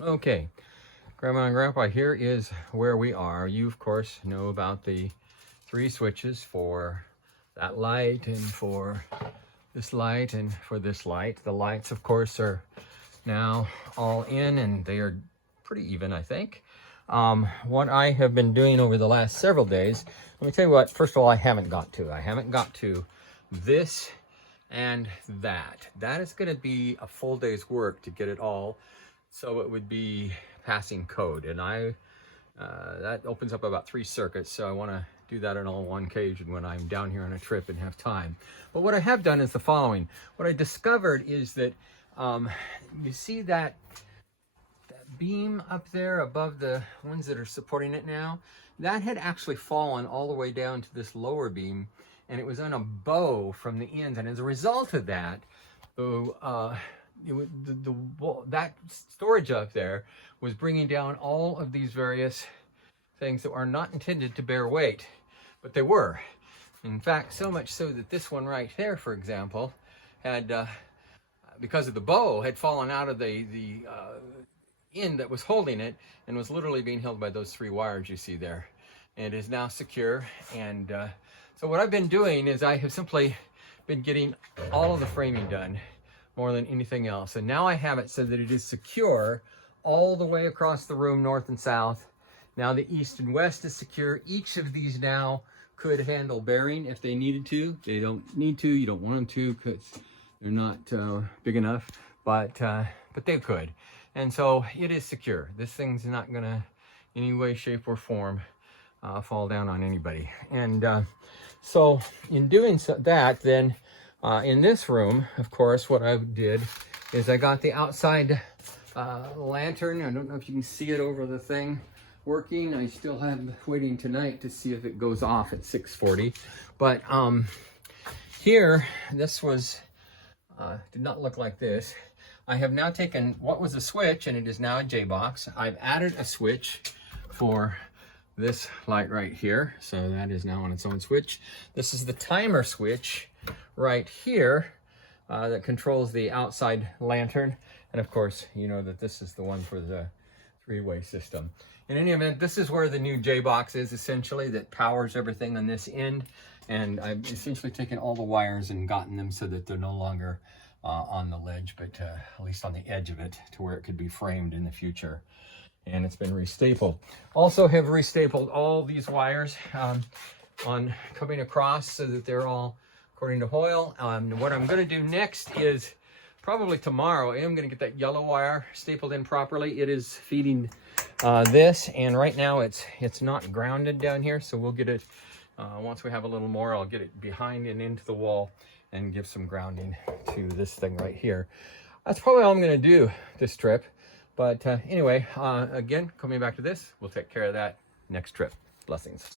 Okay, Grandma and Grandpa, here is where we are. You, of course, know about the 3 switches for that light and for this light and for this light. The lights, of course, are now all in and they are pretty even, I think. What I have been doing over the last several days, let me tell you what, first of all, I haven't got to this and that. That is going to be a full day's work to get it all, so it would be passing code, and that opens up about 3 circuits, so I want to do that on all one occasion when I'm down here on a trip and have time. But what I have done is the following. What I discovered is that you see that beam up there above the ones that are supporting it now, that had actually fallen all the way down to this lower beam, and it was on a bow from the ends, and as a result of that, that storage up there was bringing down all of these various things that are not intended to bear weight, but they were. In fact, so much so that this one right there, for example, had, because of the bow, had fallen out of the end that was holding it and was literally being held by those 3 wires you see there, and is now secure. And so what I've been doing is I have simply been getting all of the framing done more than anything else, and now I have it so that it is secure all the way across the room, north and south. Now the east and west is secure. Each of these now could handle bearing if they needed to. They don't need to, you don't want them to, because they're not big enough, but they could. And so it is secure. This thing's not gonna, in any way, shape, or form, fall down on anybody. And so in doing that, then in this room, of course, what I did is I got the outside lantern. I don't know if you can see it over the thing working. I still have waiting tonight to see if it goes off at 6:40. But here, this was, did not look like this. I have now taken what was a switch, and it is now a J-box. I've added a switch for this light right here, so that is now on its own switch. This is the timer switch right here that controls the outside lantern, and of course you know that this is the one for the 3-way system. In any event, this is where the new J-box is, essentially, that powers everything on this end, and I've essentially taken all the wires and gotten them so that they're no longer on the ledge, but at least on the edge of it, to where it could be framed in the future. And it's been restapled. Also have restapled all these wires on coming across so that they're all according to Hoyle. What I'm going to do next is probably tomorrow, I am going to get that yellow wire stapled in properly. It is feeding this, and right now it's not grounded down here, so we'll get it once we have a little more. I'll get it behind and into the wall and give some grounding to this thing right here. That's probably all I'm going to do this trip. But anyway, again, coming back to this, we'll take care of that next trip. Blessings.